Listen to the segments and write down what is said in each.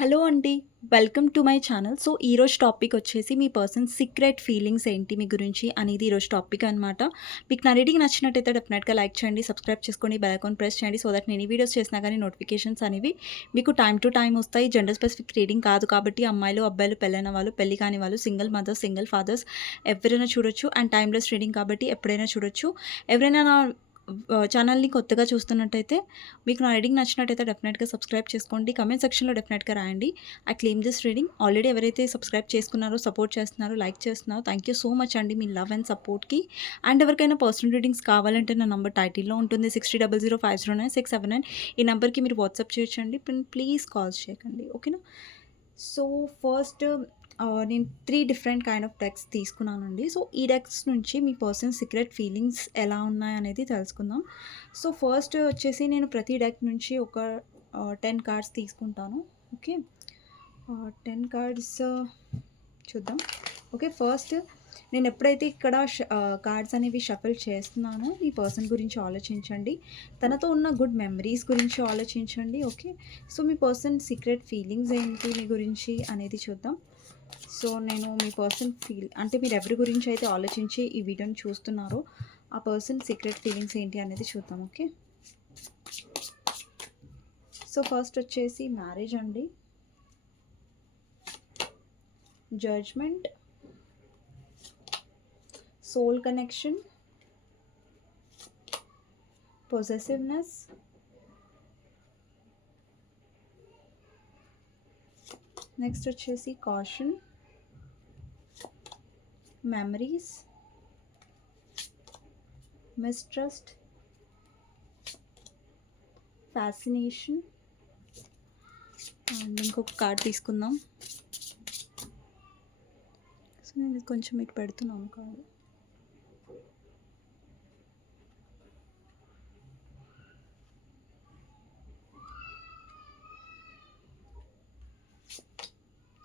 Hello అండి. Welcome to my channel. So, ఈరోజు topic వచ్చేసి మీ పర్సన్ సీక్రెట్ ఫీలింగ్స్ ఏంటి మీ గురించి అనేది ఈరోజు టాపిక్ అనమాట. మీకు నా రీడింగ్ నచ్చినట్టయితే డెఫినెట్‌గా లైక్ చేయండి, సబ్స్క్రైబ్ చేసుకోండి, బెల్ ఐకాన్ ప్రెస్ చేయండి. సో దట్ నేను ఈ వీడియోస్ చేసినా గానీ నోటిఫికేషన్స్ అనేవి మీకు టైమ్ టు టైమ్ వస్తాయి. జెండర్ స్పెసిఫిక్ రీడింగ్ కాదు కాబట్టి అమ్మాయిలు, అబ్బాయిలు, పెళ్ళైన వాళ్ళు, పెళ్లి కాని వాళ్ళు, సింగిల్ మదర్స్, సింగిల్ ఫాదర్స్ ఎవరైనా చూడొచ్చు. అండ్ టైమ్‌లెస్ రీడింగ్ కాబట్టి ఎప్పుడైనా చూడొచ్చు. ఎవరైనా నా ఛానల్‌ని కొత్తగా చూస్తున్నట్టయితే మీకు నా రీడింగ్ నచ్చినట్టయితే డెఫినెట్‌గా సబ్స్క్రైబ్ చేసుకోండి. కమెంట్ సెక్షన్‌లో డెఫినెట్‌గా రాయండి. I claim this reading. Already ఎవరైతే సబ్స్క్రైబ్ చేసుకున్నారో, సపోర్ట్ చేస్తున్నారో, లైక్ చేస్తున్నారో థ్యాంక్ యూ సో మచ్ అండి మీ లవ్ అండ్ సపోర్ట్‌కి. అండ్ ఎవరికైనా పర్సనల్ రీడింగ్స్ కావాలంటే నా నంబర్ టైటిల్‌లో ఉంటుంది 6000509679. ఈ నంబర్‌కి మీరు వాట్సాప్ చేయొచ్చండి. ప్లీజ్ కాల్స్ చేయకండి. ఓకేనా? సో, ఫస్ట్ నేను 3 డిఫరెంట్ కైండ్ ఆఫ్ డెక్స్ తీసుకున్నానండి. సో, ఈ డెక్స్ నుంచి మీ పర్సన్ సీక్రెట్ ఫీలింగ్స్ ఎలా ఉన్నాయనేది తెలుసుకుందాం. సో, ఫస్ట్ వచ్చేసి నేను ప్రతి డెక్ నుంచి ఒక 10 కార్డ్స్ తీసుకుంటాను. ఓకే. 10 కార్డ్స్ చూద్దాం. ఓకే. ఫస్ట్ నేను ఎప్పుడైతే ఇక్కడ కార్డ్స్ అనేవి షఫుల్ చేస్తున్నానో మీ పర్సన్ గురించి ఆలోచించండి. తనతో ఉన్న గుడ్ మెమరీస్ గురించి ఆలోచించండి. ఓకే. సో, మీ పర్సన్ సీక్రెట్ ఫీలింగ్స్ ఏంటి మీ గురించి అనేది చూద్దాం. సో, నేను మీ పర్సన్ అంటే మీరు ఎవరి గురించి అయితే ఆలోచించి ఈ వీడియోని చూస్తున్నారో ఆ పర్సన్ సీక్రెట్ ఫీలింగ్స్ ఏంటి అనేది చూద్దాం. ఓకే. సో, ఫస్ట్ వచ్చేసి మ్యారేజ్ అండి, judgment, soul connection, possessiveness, next వచ్చేసి caution, memories, mistrust, fascination. And ఇంకొక కార్డ్ తీసుకుందాం. సో, నేను ఇది కొంచెం మీకు పెడుతున్నాను card.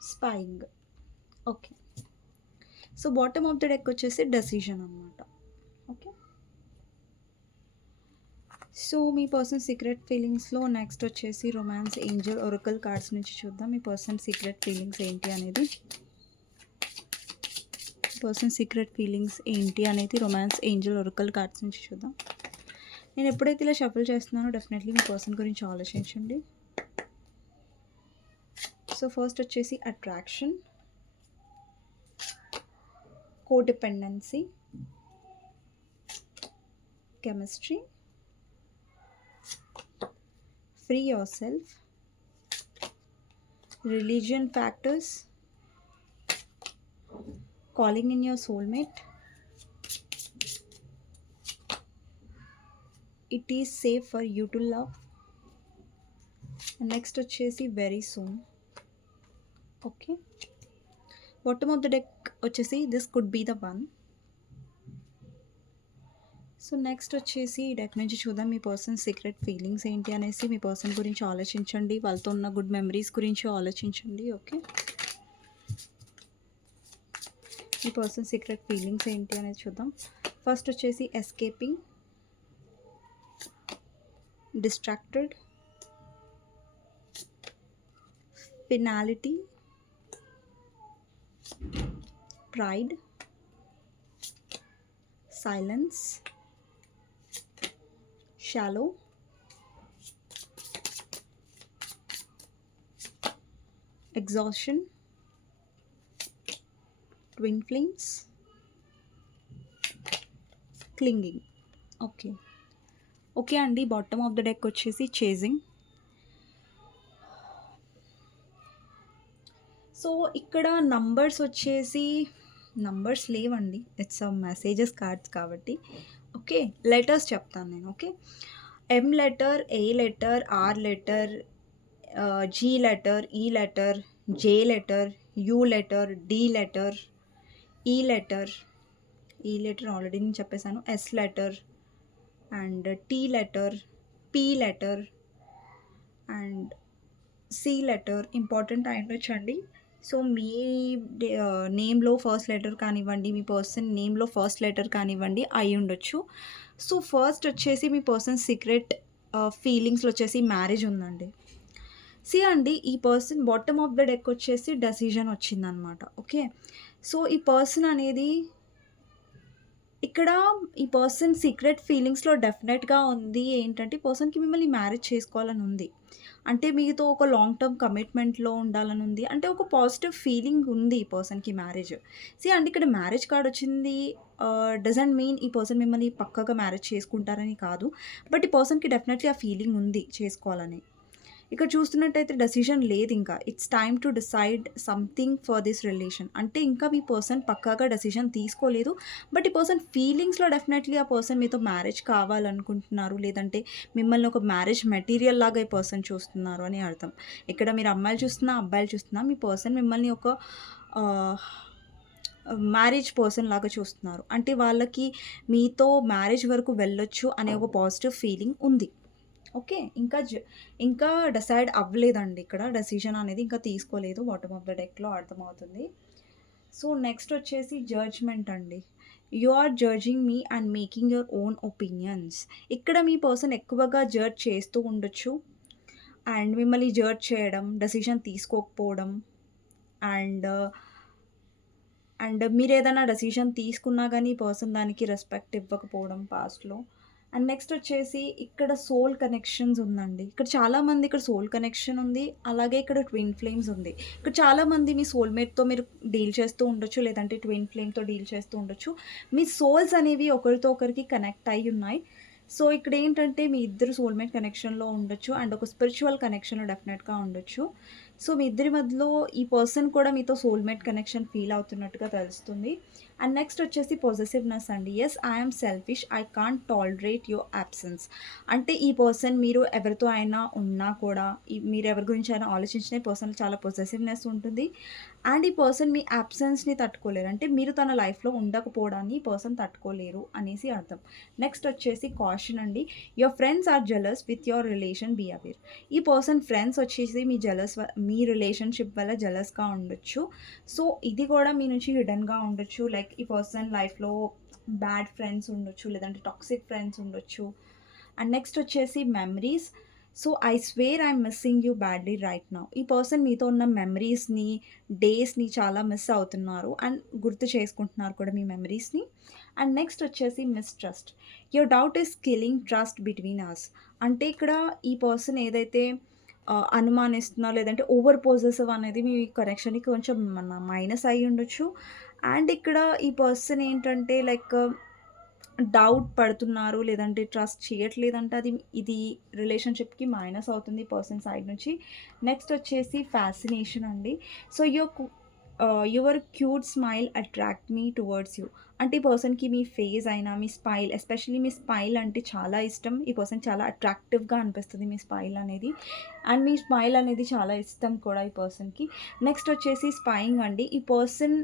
Spying. Okay. So, bottom of the deck వచ్చేసి డెసిషన్ అనమాట. ఓకే. సో, మీ పర్సన్ సీక్రెట్ ఫీలింగ్స్లో నెక్స్ట్ వచ్చేసి రొమాన్స్ ఏంజల్ ఒరకల్ కార్డ్స్ నుంచి చూద్దాం మీ పర్సన్ సీక్రెట్ ఫీలింగ్స్ ఏంటి అనేది. పర్సన్ సీక్రెట్ ఫీలింగ్స్ ఏంటి అనేది రొమాన్స్ ఏంజల్ ఒరకల్ కార్డ్స్ నుంచి చూద్దాం. నేను ఎప్పుడైతే ఇలా షఫుల్ చేస్తున్నానో డెఫినెట్లీ మీ పర్సన్ గురించి ఆలోచించండి. సో, ఫస్ట్ వచ్చేసి attraction, codependency, chemistry, free your self, religion factors, calling in your soulmate, it is safe for you to love, and next వచ్చేసి very soon. Okay. Bottom of the deck వచ్చేసి this could be the one. So, next వచ్చేసి ఈ deck నుంచి చూద్దాం మీ person secret feelings ఏంటి అనేసి. మీ person గురించి ఆలోచించండి, వాళ్ళతో ఉన్న గుడ్ మెమరీస్ గురించి ఆలోచించండి. ఓకే. ఈ పర్సన్ సీక్రెట్ ఫీలింగ్స్ ఏంటి అనేది చూద్దాం. ఫస్ట్ వచ్చేసి escaping, distracted, finality, pride, silence, shallow, exhaustion, twin flames, clinging. Okay. Okay అండి. బాటమ్ ఆఫ్ ద డెక్ వచ్చేసి చేజింగ్. సో, ఇక్కడ నంబర్స్ వచ్చేసి నంబర్స్ లేవండి, ఇట్స్ మెసేజెస్ కార్డ్స్ కాబట్టి. ఓకే. లెటర్స్ చెప్తాను నేను. Okay. M letter, A letter, R letter, G letter, E letter, J letter, U letter, D letter, E letter already నేను చెప్పేశాను, S letter and T letter, P letter and C letter. Important అయ్యుండొచ్చండి. So, me నేమ్లో first letter కానివ్వండి, మీ person నేమ్లో first letter కానివ్వండి అయి ఉండొచ్చు. So, first వచ్చేసి మీ person secret ఫీలింగ్స్లో వచ్చేసి marriage ఉందండి. See అండి, ఈ person bottom of the deck వచ్చేసి డెసిషన్ వచ్చిందనమాట. ఓకే. సో, ఈ పర్సన్ అనేది ఇక్కడ ఈ పర్సన్ సీక్రెట్ ఫీలింగ్స్‌లో డెఫినెట్‌గా ఉంది. ఏంటంటే, ఈ పర్సన్‌కి మిమ్మల్ని మ్యారేజ్ చేసుకోవాలని ఉంది. అంటే మీతో ఒక లాంగ్ టర్మ్ కమిట్మెంట్‌లో ఉండాలని ఉంది. అంటే ఒక పాజిటివ్ ఫీలింగ్ ఉంది ఈ పర్సన్‌కి మ్యారేజ్. సీ అంటే ఇక్కడ మ్యారేజ్ కార్డ్ వచ్చింది డజంట్ మీన్ ఈ పర్సన్ మిమ్మల్ని పక్కాగా మ్యారేజ్ చేసుకుంటారని కాదు. బట్ ఈ పర్సన్‌కి డెఫినెట్‌లీ ఆ ఫీలింగ్ ఉంది చేసుకోవాలని. ఇక్కడ చూస్తున్నట్టయితే డెసిషన్ లేదింకా. It's time to decide something for this relation. అంటే ఇంకా మీ పర్సన్ పక్కాగా డెసిషన్ తీసుకోలేదు. బట్ ఈ పర్సన్ ఫీలింగ్స్‌లో డెఫినెట్‌లీ ఆ పర్సన్ మీతో మ్యారేజ్ కావాలనుకుంటున్నారు. లేదంటే మిమ్మల్ని ఒక మ్యారేజ్ మెటీరియల్ లాగా ఈ పర్సన్ చూస్తున్నారు అని అర్థం. ఇక్కడ మీరు అమ్మాయిలు చూస్తున్నా, అబ్బాయిలు చూస్తున్నా మీ పర్సన్ మిమ్మల్ని ఒక ఆహ్, మ్యారేజ్ పర్సన్ లాగా చూస్తున్నారు. అంటే వాళ్ళకి మీతో మ్యారేజ్ వరకు వెళ్ళొచ్చు అనే ఒక పాజిటివ్ ఫీలింగ్ ఉంది. ఓకే. ఇంకా డిసైడ్ అవ్వలేదండి ఇక్కడ. డెసిషన్ అనేది ఇంకా తీసుకోలేదు. బాటమ్ ఆఫ్ ద డెక్‌లో అర్థమవుతుంది. సో, నెక్స్ట్ వచ్చేసి జడ్జ్‌మెంట్ అండి. You are judging me and making your own opinions. ఇక్కడ మీ పర్సన్ ఎక్కువగా జడ్జ్ చేస్తూ ఉండొచ్చు. అండ్ మిమ్మల్ని జడ్జ్ చేయడం, డెసిషన్ తీసుకోకపోవడం అండ్, మీరేదైనా డెసిషన్ తీసుకున్నా గానీ ఈ పర్సన్ దానికి రెస్పెక్ట్ ఇవ్వకపోవడం పాస్ట్‌లో. అండ్ నెక్స్ట్ వచ్చేసి ఇక్కడ సోల్ కనెక్షన్స్ ఉందండి. ఇక్కడ సోల్ కనెక్షన్ ఉంది. అలాగే ఇక్కడ ట్విన్ ఫ్లేమ్స్ ఉంది. ఇక్కడ చాలామంది మీ సోల్‌మేట్‌తో మీరు డీల్ చేస్తూ ఉండొచ్చు. లేదంటే ట్విన్ ఫ్లేమ్‌తో డీల్ చేస్తూ ఉండొచ్చు. మీ సోల్స్ అనేవి ఒకరితో ఒకరికి కనెక్ట్ అయ్యి ఉన్నాయి. సో, ఇక్కడేంటంటే మీ ఇద్దరు సోల్‌మేట్ కనెక్షన్‌లో ఉండొచ్చు. అండ్ ఒక స్పిరిచ్యువల్ కనెక్షన్‌లో డెఫినెట్‌గా ఉండొచ్చు. సో, మీ ఇద్దరి మధ్యలో ఈ పర్సన్ కూడా మీతో సోల్‌మేట్ కనెక్షన్ ఫీల్ అవుతున్నట్టుగా తెలుస్తుంది. అండ్ నెక్స్ట్ వచ్చేసి పొసెసివ్‌నెస్ అండి. Yes, I am selfish. I can't tolerate your absence. అంటే ఈ పర్సన్ మీరు ఎవరితో అయినా ఉన్నా కూడా మీరు ఎవరి గురించి అయినా ఆలోచించిన ఈ పర్సన్‌లో చాలా పొసెసివ్‌నెస్ ఉంటుంది. అండ్ ఈ పర్సన్ మీ అబ్సెన్స్‌ని తట్టుకోలేరు. అంటే మీరు తన లైఫ్‌లో ఉండకపోవడాన్ని ఈ పర్సన్ తట్టుకోలేరు అనేసి అర్థం. నెక్స్ట్ వచ్చేసి కాషన్ అండి. Your friends are jealous with your relation be aware. ఈ పర్సన్ ఫ్రెండ్స్ వచ్చేసి మీ రిలేషన్‌షిప్ వల్ల జెలస్‌గా ఉండొచ్చు. సో, ఇది కూడా మీ నుంచి హిడెన్‌గా ఉండొచ్చు. లైక్ ఈ పర్సన్ లైఫ్‌లో బ్యాడ్ ఫ్రెండ్స్ ఉండొచ్చు. లేదంటే టాక్సిక్ ఫ్రెండ్స్ ఉండొచ్చు. అండ్ నెక్స్ట్ వచ్చేసి memories. So, I swear I'm missing you badly right now. ఈ పర్సన్ మీతో ఉన్న మెమరీస్‌ని, డేస్‌ని చాలా మిస్ అవుతున్నారు. అండ్ గుర్తు చేసుకుంటున్నారు కూడా మీ మెమరీస్‌ని. అండ్ నెక్స్ట్ వచ్చేసి mistrust. Your doubt is killing trust between us. అంటే ఇక్కడ ఈ పర్సన్ ఏదైతే అనుమానిస్తున్నారో లేదంటే ఓవర్ పొసెసివ్ అనేది మీ కనెక్షన్‌కి కొంచెం మైనస్ అయ్యి ఉండొచ్చు. అండ్ ఇక్కడ ఈ పర్సన్ ఏంటంటే లైక్ డౌట్ పడుతున్నారు. లేదంటే ట్రస్ట్ చేయట్లేదంటే ఇది రిలేషన్‌షిప్‌కి మైనస్ అవుతుంది ఈ పర్సన్ సైడ్ నుంచి. నెక్స్ట్ వచ్చేసి ఫ్యాసినేషన్ అండి. So, your cute smile attract me towards you. అంటే ఈ పర్సన్‌కి మీ ఫేస్ అయినా, మీ స్మైల్ ఎస్పెషల్లీ మీ స్మైల్ అంటే చాలా ఇష్టం. ఈ పర్సన్ చాలా అట్రాక్టివ్‌గా అనిపిస్తుంది మీ స్మైల్ అనేది. అండ్ మీ స్మైల్ అనేది చాలా ఇష్టం కూడా ఈ పర్సన్‌కి. నెక్స్ట్ వచ్చేసి స్పైయింగ్ అండి. ఈ person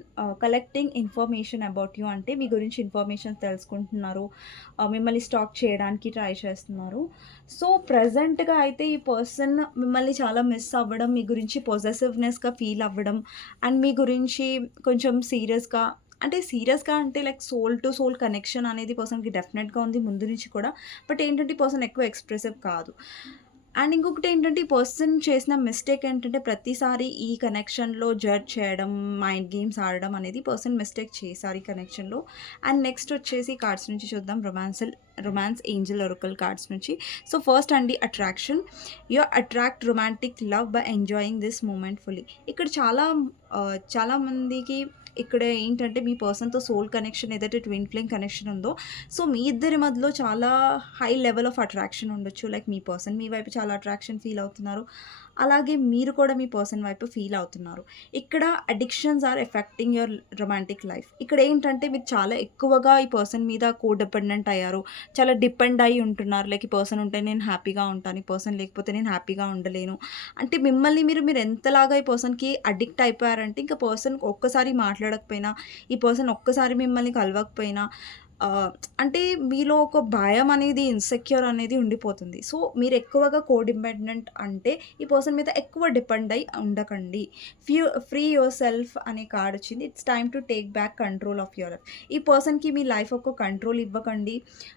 collecting information about you. అంటే మీ గురించి ఇన్ఫర్మేషన్ తెలుసుకుంటున్నారు. మిమ్మల్ని స్టాక్ చేయడానికి ట్రై చేస్తున్నారు. సో, ప్రెజెంట్‌గా అయితే ఈ పర్సన్ మిమ్మల్ని చాలా మిస్ అవ్వడం, మీ గురించి పొసెసివ్‌నెస్‌గా ఫీల్ అవ్వడం అండ్ మీ గురించి కొంచెం సీరియస్‌గా అంటే like soul to soul connection అనేది పర్సన్‌కి డెఫినెట్‌గా ఉంది ముందు నుంచి కూడా. బట్ ఏంటంటే ఈ పర్సన్ ఎక్కువ ఎక్స్‌ప్రెసివ్ కాదు. అండ్ ఇంకొకటేంటంటే ఈ పర్సన్ చేసిన మిస్టేక్ ఏంటంటే ప్రతిసారి ఈ కనెక్షన్‌లో జడ్జ్ చేయడం, మైండ్ గేమ్స్ ఆడడం అనేది పర్సన్ మిస్టేక్ చేశారు ఈ కనెక్షన్‌లో. అండ్ నెక్స్ట్ వచ్చేసి కార్డ్స్ నుంచి చూద్దాం. రొమాన్స్ ఏంజెల్ ఒరకల్ కార్డ్స్ నుంచి. సో, ఫస్ట్ అండి attraction. You attract romantic love by enjoying this moment fully. ఇక్కడ చాలా మందికి ఇక్కడ ఏంటంటే మీ పర్సన్‌తో సోల్ కనెక్షన్ ఏదైతే ట్విన్ ఫ్లేమ్ కనెక్షన్ ఉందో, సో, మీ ఇద్దరి మధ్యలో చాలా హై లెవెల్ ఆఫ్ అట్రాక్షన్ ఉండొచ్చు. లైక్ మీ పర్సన్ మీ వైపు చాలా అట్రాక్షన్ ఫీల్ అవుతున్నారు. అలాగే మీరు కూడా మీ పర్సన్ వైపు ఫీల్ అవుతున్నారు. ఇక్కడ addictions are affecting your romantic life. ఇక్కడ ఏంటంటే మీరు చాలా ఎక్కువగా ఈ పర్సన్ మీద కోడిపెండెంట్ అయ్యారు. చాలా డిపెండ్ అయ్యి ఉంటున్నారు. లైక్ ఈ పర్సన్ ఉంటే నేను హ్యాపీగా ఉంటాను. ఈ పర్సన్ లేకపోతే నేను హ్యాపీగా ఉండలేను. అంటే మిమ్మల్ని మీరు ఎంతలాగా ఈ పర్సన్‌కి అడిక్ట్ అయిపోయారంటే, ఇంక పర్సన్ ఒక్కసారి మాట్లాడకపోయినా, ఈ పర్సన్ ఒక్కసారి మిమ్మల్ని కలవకపోయినా ఆహ్, అంటే మీలో ఒక భయం అనేది, ఇన్‌సెక్యూర్ అనేది ఉండిపోతుంది. సో, మీరు ఎక్కువగా కోడిపెండెంట్ అంటే ఈ పర్సన్ మీద ఎక్కువ డిపెండ్ అయ్యి ఉండకండి. ఫ్రీ యువర్ సెల్ఫ్ అనే కార్డ్ వచ్చింది. It's time to take back control of your life. ఈ పర్సన్‌కి మీ లైఫ్ యొక్క కంట్రోల్ ఇవ్వకండి.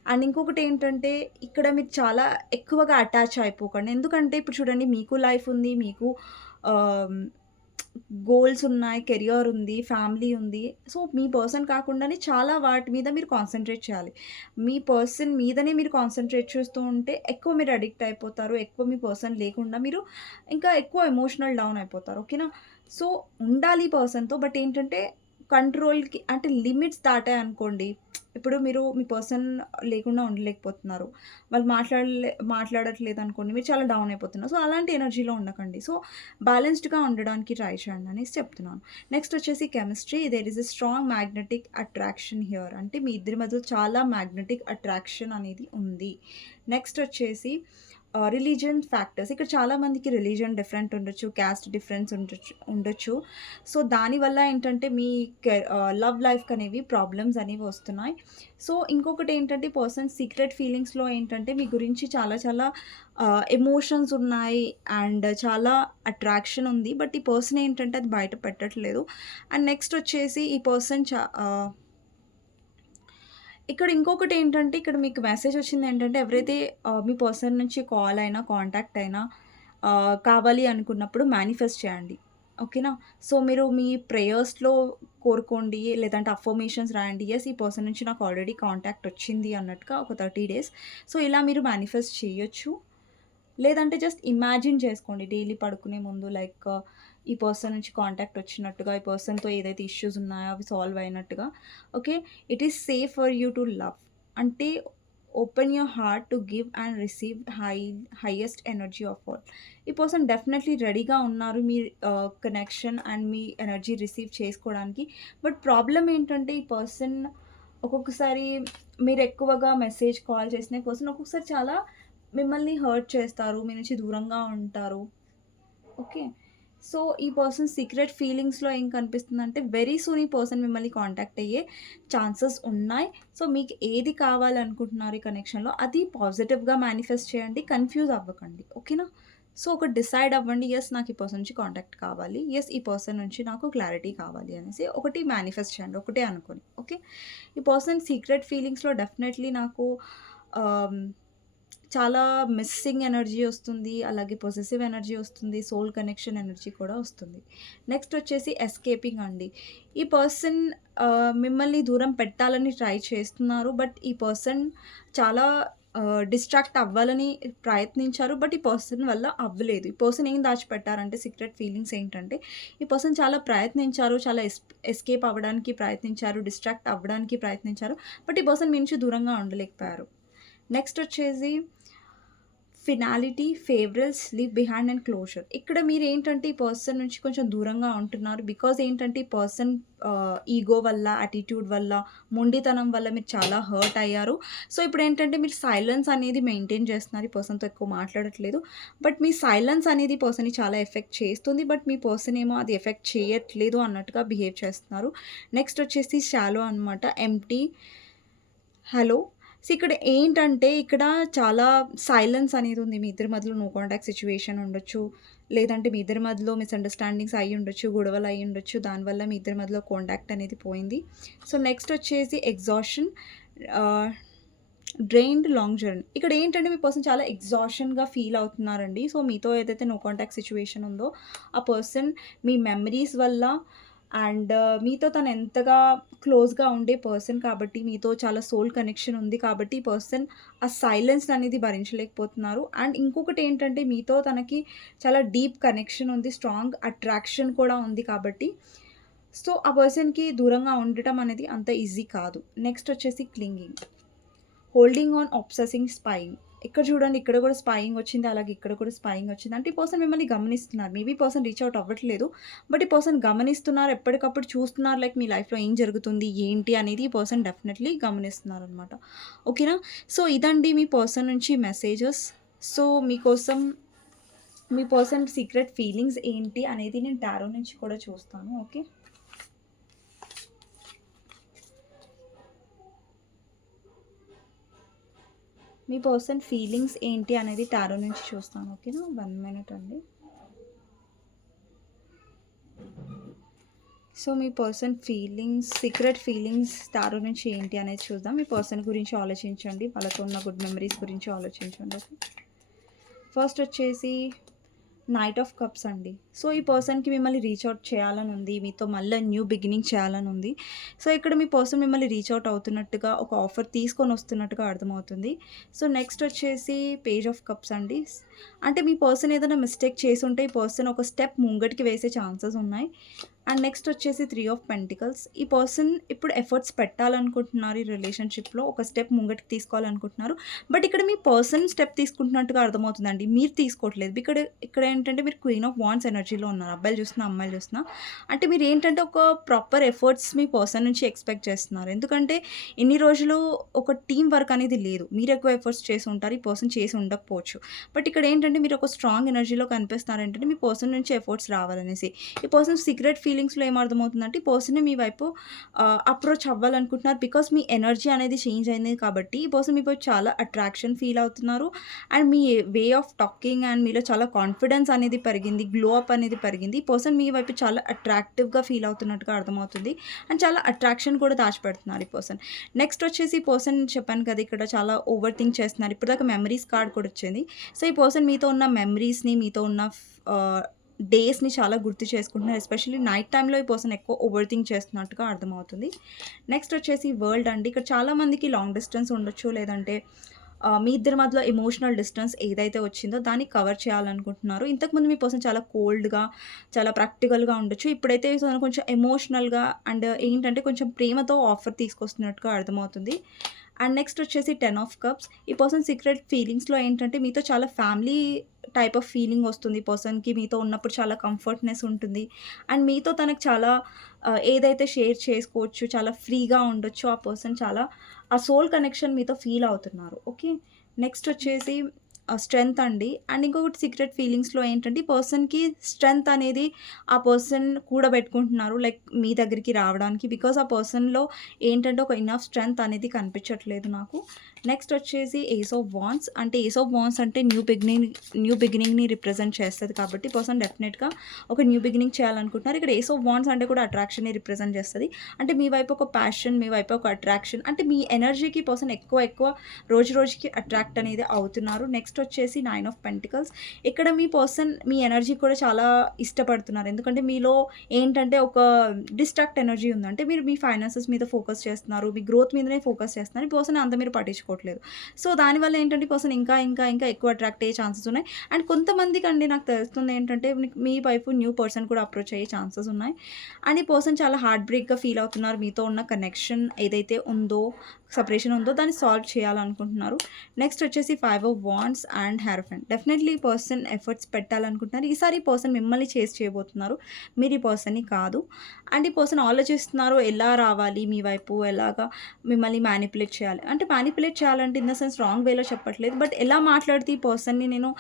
అండ్ ఇంకొకటి ఏంటంటే ఇక్కడ మీరు చాలా ఎక్కువగా అటాచ్ అయిపోకండి. ఎందుకంటే ఇప్పుడు చూడండి, మీకు లైఫ్ ఉంది. మీకు ఆహ్, గోల్స్ ఉన్నాయి, కెరియర్ ఉంది, ఫ్యామిలీ ఉంది. సో, మీ పర్సన్ కాకుండానే చాలా వాటి మీద మీరు కాన్సంట్రేట్ చేయాలి. మీ పర్సన్ మీదనే మీరు కాన్సంట్రేట్ చేస్తూ ఉంటే ఎక్కువ మీరు అడిక్ట్ అయిపోతారు. ఎక్కువ మీ పర్సన్ లేకుండా మీరు ఇంకా ఎక్కువ ఎమోషనల్ డౌన్ అయిపోతారు. ఓకేనా? సో, ఉండాలి పర్సన్‌తో. బట్ ఏంటంటే కంట్రోల్‌కి అంటే లిమిట్స్ దాటాయనుకోండి. ఇప్పుడు మీరు మీ పర్సన్ లేకుండా ఉండలేకపోతున్నారు. వాళ్ళు మాట్లాడట్లేదనుకోండి, మీరు చాలా డౌన్ అయిపోతున్నారు. సో, అలాంటి ఎనర్జీలో ఉండకండి. సో, బ్యాలెన్స్డ్‌గా ఉండడానికి ట్రై చేయండి అనేసి చెప్తున్నాను. నెక్స్ట్ వచ్చేసి chemistry. There is a strong magnetic attraction here. అంటే మీ ఇద్దరి మధ్యలో చాలా మ్యాగ్నెటిక్ అట్రాక్షన్ అనేది ఉంది. నెక్స్ట్ వచ్చేసి రిలీజియన్ ఫ్యాక్టర్స్. ఇక్కడ చాలా మందికి రిలీజియన్ డిఫరెంట్ ఉండొచ్చు. క్యాస్ట్ డిఫరెన్స్ ఉండొచ్చు. సో, దానివల్ల ఏంటంటే మీ లవ్ లైఫ్‌కనేవి ప్రాబ్లమ్స్ అనేవి వస్తున్నాయి. సో, ఇంకొకటేంటంటే పర్సన్ సీక్రెట్ ఫీలింగ్స్‌లో ఏంటంటే మీ గురించి చాలా చాలా ఎమోషన్స్ ఉన్నాయి. అండ్ చాలా అట్రాక్షన్ ఉంది. బట్ ఈ పర్సన్ ఏంటంటే అది బయట పెట్టట్లేదు. అండ్ నెక్స్ట్ వచ్చేసి ఈ పర్సన్ ఇక్కడ ఇంకొకటేంటంటే ఇక్కడ మీకు మెసేజ్ వచ్చిందేంటంటే ఎవరైతే మీ పర్సన్ నుంచి కాల్ అయినా, కాంటాక్ట్ అయినా కావాలి అనుకున్నప్పుడు మేనిఫెస్ట్ చేయండి. ఓకేనా? సో, మీరు మీ ప్రేయర్స్‌లో కోరుకోండి. లేదంటే అఫర్మేషన్స్ రాయండి. యెస్, ఈ పర్సన్ నుంచి నాకు ఆల్రెడీ కాంటాక్ట్ వచ్చింది అన్నట్టుగా ఒక 30 డేస్. సో, ఇలా మీరు మేనిఫెస్ట్ చేయొచ్చు. లేదంటే జస్ట్ ఇమాజిన్ చేసుకోండి డైలీ పడుకునే ముందు. లైక్ ఈ పర్సన్ నుంచి కాంటాక్ట్ వచ్చినట్టుగా, ఈ పర్సన్‌తో ఏదైతే ఇష్యూస్ ఉన్నాయో అవి సాల్వ్ అయినట్టుగా. Okay. It is safe for you to love. అంటే open your heart to give and receive highest energy of all. ఈ పర్సన్ డెఫినెట్లీ రెడీగా ఉన్నారు మీ కనెక్షన్ అండ్ మీ ఎనర్జీ రిసీవ్ చేసుకోవడానికి. బట్ ప్రాబ్లమ్ ఏంటంటే ఈ పర్సన్ ఒక్కొక్కసారి మీరు ఎక్కువగా మెసేజ్, కాల్ చేసిన పర్సన్ ఒక్కొక్కసారి చాలా మిమ్మల్ని హర్ట్ చేస్తారు. మీ నుంచి దూరంగా ఉంటారు. ఓకే. సో, ఈ పర్సన్ సీక్రెట్ ఫీలింగ్స్‌లో ఏం కనిపిస్తుందంటే వెరీ సూన్ ఈ పర్సన్ మిమ్మల్ని కాంటాక్ట్ అయ్యే ఛాన్సెస్ ఉన్నాయి. సో, మీకు ఏది కావాలనుకుంటున్నారు ఈ కనెక్షన్‌లో అది పాజిటివ్‌గా మేనిఫెస్ట్ చేయండి. కన్‌ఫ్యూజ్ అవ్వకండి. ఓకేనా? సో, ఒకటి డిసైడ్ అవ్వండి. యెస్, నాకు ఈ పర్సన్ నుంచి కాంటాక్ట్ కావాలి. యెస్, ఈ పర్సన్ నుంచి నాకు క్లారిటీ కావాలి అనేసి ఒకటి మేనిఫెస్ట్ చేయండి. ఒకటే అనుకోని. ఓకే. ఈ పర్సన్ సీక్రెట్ ఫీలింగ్స్‌లో డెఫినెట్‌లీ నాకు ఆహ్ చాలా మిస్సింగ్ ఎనర్జీ వస్తుంది. అలాగే పొసెసివ్ ఎనర్జీ వస్తుంది. సోల్ కనెక్షన్ ఎనర్జీ కూడా వస్తుంది. నెక్స్ట్ వచ్చేసి ఎస్కేపింగ్ అండి. ఈ పర్సన్ మిమ్మల్ని దూరం పెట్టాలని ట్రై చేస్తున్నారు. బట్ ఈ పర్సన్ చాలా డిస్ట్రాక్ట్ అవ్వాలని ప్రయత్నించారు. బట్ ఈ పర్సన్ వల్ల అవ్వలేదు. ఈ పర్సన్ ఏం దాచిపెట్టారంటే సీక్రెట్ ఫీలింగ్స్ ఏంటంటే ఈ పర్సన్ చాలా ప్రయత్నించారు. చాలా ఎస్కేప్ అవ్వడానికి ప్రయత్నించారు. డిస్ట్రాక్ట్ అవ్వడానికి ప్రయత్నించారు. బట్ ఈ పర్సన్ మీ నుంచి దూరంగా ఉండలేకపోయారు. నెక్స్ట్ వచ్చేసి finality, farewells, leave behind and closure. ఇక్కడ మీరేంటంటే ఈ పర్సన్ నుంచి కొంచెం దూరంగా ఉంటున్నారు. బికాజ్ ఏంటంటే ఈ పర్సన్ ఈగో వల్ల, యాటిట్యూడ్ వల్ల, మొండితనం వల్ల మీరు చాలా హర్ట్ అయ్యారు. సో, ఇప్పుడేంటంటే మీరు సైలెన్స్ అనేది మెయింటైన్ చేస్తున్నారు. ఈ పర్సన్‌తో ఎక్కువ మాట్లాడట్లేదు. బట్ మీ సైలెన్స్ అనేది ఈ పర్సన్‌ని చాలా ఎఫెక్ట్ చేస్తుంది. బట్ మీ పర్సన్ ఏమో అది ఎఫెక్ట్ చేయట్లేదు అన్నట్టుగా బిహేవ్ చేస్తున్నారు. నెక్స్ట్ వచ్చేసి షాలో అనమాట. ఎంప్టీ. హలో. సో, ఇక్కడ ఏంటంటే, ఇక్కడ చాలా సైలెన్స్ అనేది ఉంది. మీ ఇద్దరి మధ్యలో నో కాంటాక్ట్ సిట్యుయేషన్ ఉండొచ్చు. లేదంటే మీ ఇద్దరి మధ్యలో మిస్‌అండర్‌స్టాండింగ్స్ అయ్యుండొచ్చు. గొడవలు అయ్యుండొచ్చు. దానివల్ల మీ ఇద్దరి మధ్యలో కాంటాక్ట్ అనేది పోయింది. సో, నెక్స్ట్ వచ్చేసి ఎగ్జాషన్, ఆహ్, డ్రెయిన్డ్ లాంగ్ జర్నీ. ఇక్కడ ఏంటంటే, మీ పర్సన్ చాలా ఎగ్జాషన్‌గా ఫీల్ అవుతున్నారండి. సో, మీతో ఏదైతే నో కాంటాక్ట్ సిట్యుయేషన్ ఉందో, ఆ పర్సన్ మీ మెమరీస్ వల్ల అండ్ మీతో తను ఎంతగా క్లోజ్‌గా ఉండే పర్సన్ కాబట్టి, మీతో చాలా సోల్ కనెక్షన్ ఉంది కాబట్టి, ఈ పర్సన్ ఆ సైలెన్స్ అనేది భరించలేకపోతున్నారు. అండ్ ఇంకొకటేంటంటే, మీతో తనకి చాలా డీప్ కనెక్షన్ ఉంది. స్ట్రాంగ్ అట్రాక్షన్ కూడా ఉంది కాబట్టి, సో, ఆ పర్సన్‌కి దూరంగా ఉండటం అనేది అంత ఈజీ కాదు. నెక్స్ట్ వచ్చేసి క్లింగింగ్, హోల్డింగ్ ఆన్, ఆబ్సెసింగ్, స్పైయింగ్. ఇక్కడ చూడండి, ఇక్కడ కూడా స్పైయింగ్ వచ్చింది. అలాగే ఇక్కడ కూడా స్పైయింగ్ వచ్చింది. అంటే ఈ పర్సన్ మిమ్మల్ని గమనిస్తున్నారు. మేబీ ఈ పర్సన్ రీచ్ అవుట్ అవ్వట్లేదు. బట్ ఈ పర్సన్ గమనిస్తున్నారు. ఎప్పటికప్పుడు చూస్తున్నారు. లైక్ మీ లైఫ్‌లో ఏం జరుగుతుంది, ఏంటి అనేది ఈ పర్సన్ డెఫినెట్‌లీ గమనిస్తున్నారనమాట. ఓకేనా? సో, ఇదండి మీ పర్సన్ నుంచి మెసేజెస్. సో, మీకోసం మీ పర్సన్ సీక్రెట్ ఫీలింగ్స్ ఏంటి అనేది నేను టారో నుంచి కూడా చూస్తాను. ఓకే. మీ పర్సన్ ఫీలింగ్స్ ఏంటి అనేది టారో నుంచి చూస్తాను. ఓకేనా, 1 మినిట్ అండి. సో మీ person feelings, secret feelings tarot నుంచి ఏంటి అనేది చూద్దాం. మీ పర్సన్ గురించి ఆలోచించండి, వాళ్ళతో ఉన్న గుడ్ మెమరీస్ గురించి ఆలోచించండి. ఓకే, ఫస్ట్ వచ్చేసి నైట్ ఆఫ్ కప్స్ అండి. సో ఈ పర్సన్కి మిమ్మల్ని రీచ్ అవుట్ చేయాలని ఉంది, మీతో మళ్ళీ న్యూ బిగినింగ్ చేయాలని ఉంది. సో ఇక్కడ మీ పర్సన్ మిమ్మల్ని రీచ్ అవుట్ అవుతున్నట్టుగా, ఒక ఆఫర్ తీసుకొని వస్తున్నట్టుగా అర్థమవుతుంది. సో నెక్స్ట్ వచ్చేసి పేజ్ ఆఫ్ కప్స్ అండి. అంటే మీ పర్సన్ ఏదైనా మిస్టేక్ చేసి ఉంటే ఈ పర్సన్ ఒక స్టెప్ ముంగటికి వేసే ఛాన్సెస్ ఉన్నాయి. అండ్ నెక్స్ట్ వచ్చేసి 3 ఆఫ్ పెంటికల్స్. ఈ పర్సన్ ఇప్పుడు ఎఫర్ట్స్ పెట్టాలనుకుంటున్నారు, ఈ రిలేషన్షిప్లో ఒక స్టెప్ ముంగటికి తీసుకోవాలనుకుంటున్నారు. బట్ ఇక్కడ మీ పర్సన్ స్టెప్ తీసుకుంటున్నట్టుగా అర్థమవుతుందండి, మీరు తీసుకోవట్లేదు. ఇక్కడ ఇక్కడ ఏంటంటే మీరు క్వీన్ ఆఫ్ వాండ్స్ ఎనర్జీలో ఉన్నారు, అబ్బాయిలు చూస్తున్నా అమ్మాయిలు చూస్తున్నా. అంటే మీరు ఏంటంటే ఒక ప్రాపర్ ఎఫర్ట్స్ మీ పర్సన్ నుంచి ఎక్స్పెక్ట్ చేస్తున్నారు. ఎందుకంటే ఇన్ని రోజులు ఒక టీం వర్క్ అనేది లేదు, మీరు ఎక్కువ ఎఫర్ట్స్ చేసి ఉంటారు, ఈ పర్సన్ చేసి ఉండకపోవచ్చు. బట్ ఇక్కడ ఏంటంటే మీరు ఒక స్ట్రాంగ్ ఎనర్జీలో కనిపిస్తున్నారు ఏంటంటే మీ పర్సన్ నుంచి ఎఫర్ట్స్ రావాలనేసి. ఈ పర్సన్ సీక్రెట్ ఫీలింగ్స్లో ఏమర్థమవుతుందంటే ఈ పర్సన్ మీ వైపు అప్రోచ్ అవ్వాలనుకుంటున్నారు. బికాస్ మీ ఎనర్జీ అనేది చేంజ్ అయింది కాబట్టి ఈ పర్సన్ మీ వైపు చాలా అట్రాక్షన్ ఫీల్ అవుతున్నారు. And me way of talking and మీలో చాలా కాన్ఫిడెన్స్ అనేది పెరిగింది, గ్లో అప్ అనేది పెరిగింది. ఈ పర్సన్ మీ వైపు చాలా అట్రాక్టివ్గా ఫీల్ అవుతున్నట్టుగా అర్థమవుతుంది. అండ్ చాలా అట్రాక్షన్ కూడా దాచిపెడుతున్నారు ఈ పర్సన్. నెక్స్ట్ వచ్చేసి ఈ పర్సన్ చెప్పాను కదా, ఇక్కడ చాలా ఓవర్ థింక్ చేస్తున్నారు. ఇప్పుడు దాకా మెమరీస్ కార్డ్ కూడా వచ్చింది. సో ఈ పర్సన్ మీతో ఉన్న మెమరీస్ని, మీతో ఉన్న డేస్ని చాలా గుర్తు చేసుకుంటున్నారు. ఎస్పెషల్లీ నైట్ టైంలో ఈ పర్సన్ ఎక్కువ ఓవర్ థింక్ చేస్తున్నట్టుగా అర్థమవుతుంది. నెక్స్ట్ వచ్చేసి వరల్డ్ అండి. ఇక్కడ చాలామందికి లాంగ్ డిస్టెన్స్ ఉండొచ్చు, లేదంటే మీ ఇద్దరి మధ్యలో ఎమోషనల్ డిస్టెన్స్ ఏదైతే వచ్చిందో దాన్ని కవర్ చేయాలనుకుంటున్నారు. ఇంతకుముందు మీ పర్సన్ చాలా కోల్డ్గా, చాలా ప్రాక్టికల్గా ఉండొచ్చు. ఇప్పుడైతే కొంచెం ఎమోషనల్గా అండ్ ఏంటంటే కొంచెం ప్రేమతో ఆఫర్ తీసుకొస్తున్నట్టుగా అర్థమవుతుంది. అండ్ నెక్స్ట్ వచ్చేసి 10 ఆఫ్ కప్స్. ఈ పర్సన్ సీక్రెట్ ఫీలింగ్స్లో ఏంటంటే మీతో చాలా ఫ్యామిలీ టైప్ ఆఫ్ ఫీలింగ్ వస్తుంది. ఈ పర్సన్కి మీతో ఉన్నప్పుడు చాలా కంఫర్ట్నెస్ ఉంటుంది. అండ్ మీతో తనకు చాలా ఏదైతే షేర్ చేసుకోవచ్చు, చాలా ఫ్రీగా ఉండొచ్చు. ఆ పర్సన్ చాలా ఆ సోల్ కనెక్షన్ మీతో ఫీల్ అవుతున్నారు. ఓకే, నెక్స్ట్ వచ్చేసి స్ట్రెంగ్త్ అండి. అండ్ ఇంకొకటి సీక్రెట్ ఫీలింగ్స్లో ఏంటంటే ఈ పర్సన్కి స్ట్రెంగ్త్ అనేది ఆ పర్సన్ కూడబెట్టుకుంటున్నారు లైక్ మీ దగ్గరికి రావడానికి. బికాస్ ఆ పర్సన్లో ఏంటంటే ఒక ఇనఫ్ స్ట్రెంగ్త్ అనేది కనిపించట్లేదు నాకు. నెక్స్ట్ వచ్చేసి ఏస్ ఆఫ్ వాండ్స్. అంటే ఏస్ ఆఫ్ వాండ్స్ అంటే న్యూ బిగినింగ్ని రిప్రజెంట్ చేస్తుంది. కాబట్టి పర్సన్ డెఫినెట్గా ఒక న్యూ బిగినింగ్ చేయాలనుకుంటున్నారు. ఇక్కడ ఏస్ ఆఫ్ వాండ్స్ అంటే కూడా అట్రాక్షన్ని రిప్రజెంట్ చేస్తుంది. అంటే మీ వైపు ఒక ప్యాషన్, మీ వైపు ఒక అట్రాక్షన్, అంటే మీ ఎనర్జీకి పర్సన్ ఎక్కువ రోజు రోజుకి అట్రాక్ట్ అనేది అవుతున్నారు. నెక్స్ట్ వచ్చేసి 9 ఆఫ్ పెంటికల్స్. ఇక్కడ మీ పర్సన్ మీ ఎనర్జీ కూడా చాలా ఇష్టపడుతున్నారు. ఎందుకంటే మీలో ఏంటంటే ఒక డిస్ట్రాక్ట్ ఎనర్జీ ఉంది. అంటే మీరు మీ ఫైనాన్సెస్ మీద ఫోకస్ చేస్తున్నారు, మీ గ్రోత్ మీదనే ఫోకస్ చేస్తున్నారు. ఈ పర్సన్ అంత మీరు పట్టించుకోవట్లేదు. సో దానివల్ల ఏంటంటే పర్సన్ ఇంకా ఎక్కువ అట్రాక్ట్ అయ్యే ఛాన్సెస్ ఉన్నాయి. అండ్ కొంతమందికి అండి నాకు తెలుస్తుంది ఏంటంటే మీ వైపు న్యూ పర్సన్ కూడా అప్రోచ్ అయ్యే ఛాన్సెస్ ఉన్నాయి. అండ్ ఈ పర్సన్ చాలా హార్ట్ బ్రేక్గా ఫీల్ అవుతున్నారు. మీతో ఉన్న కనెక్షన్ ఏదైతే ఉందో, సపరేషన్ ఉందో దాన్ని సాల్వ్ చేయాలనుకుంటున్నారు. నెక్స్ట్ వచ్చేసి 5 of wands and hierophant. Definitely ఈ పర్సన్ ఎఫర్ట్స్ పెట్టాలనుకుంటున్నారు. ఈసారి ఈ పర్సన్ మిమ్మల్ని చేయబోతున్నారు, మీరు ఈ పర్సన్ని కాదు. అండ్ ఈ పర్సన్ ఆలోచిస్తున్నారు ఎలా రావాలి మీ వైపు, ఎలాగా మిమ్మల్ని మ్యానిపులేట్ చేయాలి. అంటే మ్యానిపులేట్ చేయాలంటే ఇన్ ద సెన్స్ రాంగ్ వేలో చెప్పట్లేదు, బట్ ఎలా మాట్లాడితే ఈ పర్సన్ని నేను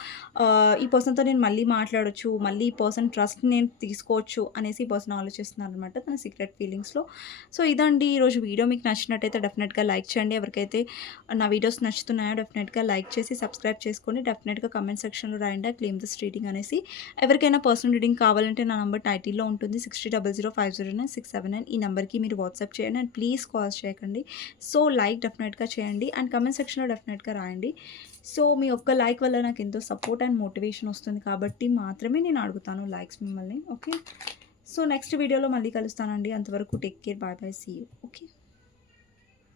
ఈ పర్సన్తో నేను మళ్ళీ మాట్లాడొచ్చు, మళ్ళీ ఈ పర్సన్ ట్రస్ట్ నేను తీసుకోవచ్చు అనేసి ఈ పర్సన్ ఆలోచిస్తున్నారు అనమాట తన సీక్రెట్ ఫీలింగ్స్లో. సో ఇదండి ఈరోజు వీడియో. మీకు నచ్చినట్టయితే డెఫినెట్గా లైక్ చేయండి. ఎవరికైతే నా వీడియోస్ నచ్చుతున్నాయో డెఫినెట్గా లైక్ చేసి సబ్స్క్రైబ్ చేసుకొని డెఫినెట్గా కమెంట్ సెక్షన్లో రాయండి క్లెయిమ్ దిస్ రీడింగ్ అనేసి. ఎవరికైనా పర్సనల్ రీడింగ్ కావాలంటే నా నంబర్ టైటిల్లో ఉంటుంది 6000509679. ఈ నెంబర్కి మీరు వాట్సాప్ చేయండి అండ్ ప్లీజ్ కాల్స్ చేయకండి. సో లైక్ డెఫినెట్గా చేయండి అండ్ కమెంట్ సెక్షన్లో డెఫినెట్గా రాయండి. సో మీ ఒక్క లైక్ వల్ల నాకు ఎంతో సపోర్ట్ అండ్ మోటివేషన్ వస్తుంది కాబట్టి మాత్రమే నేను అడుగుతాను లైక్స్ మిమ్మల్ని. ఓకే, సో నెక్స్ట్ వీడియోలో మళ్ళీ కలుస్తానండి. అంతవరకు take care, bye bye, see you. Okay.